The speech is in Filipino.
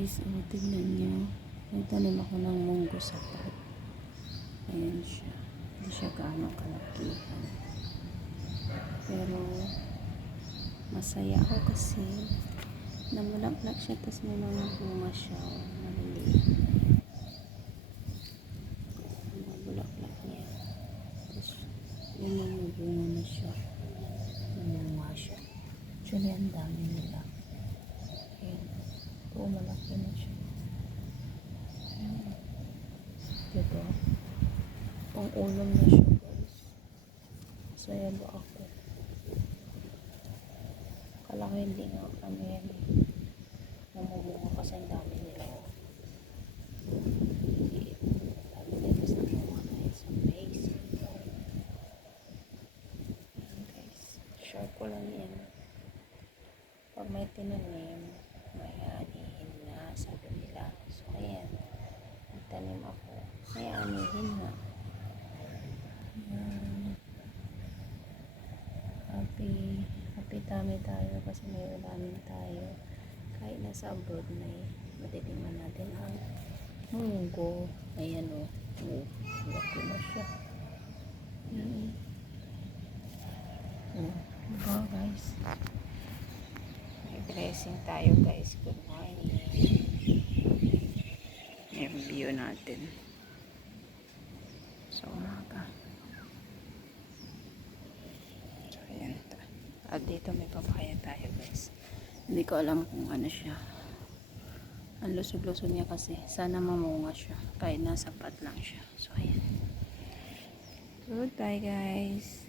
Guys, tignan nyo. Nagtanim ako ng munggo sa pot. Ayan siya. Hindi siya gaano kalakihan. Pero, masaya ako kasi namulaklak siya, tapos may mga bunga siya. Maliliit. Mga bulaklak niya. Tapos, yung mga bunga na siya. Bunga siya. Actually, ang dami nila. Ayan. Oo, malaki na siya. Ayan. Diba? Pang ulam na siya, guys. Masaya ba ako? Kala ko hindi nga ano yan eh. Namumunga kasi ang dami nila. Dami nila sa mga guys. Amazing. Ayan guys. Share ko lang yan. Pag may tinanim, may anihin na, sabi nila. So ayan. Nagtanim ako. May anihin na. Ayan. Happy tummy tayo kasi may ulamin tayo. Kahit nasa abroad may matitingnan natin ang munggo. Ayan o. Laki na siya. Ayan. Diba guys? May blessing tayo guys. Good morning. Yung view natin. So umaga. At dito may papaya tayo guys. Hindi ko alam kung ano siya. Ang lusog-lusog niya kasi. Sana mamunga siya. Kahit nasa pot lang siya. So ayan. Goodbye guys.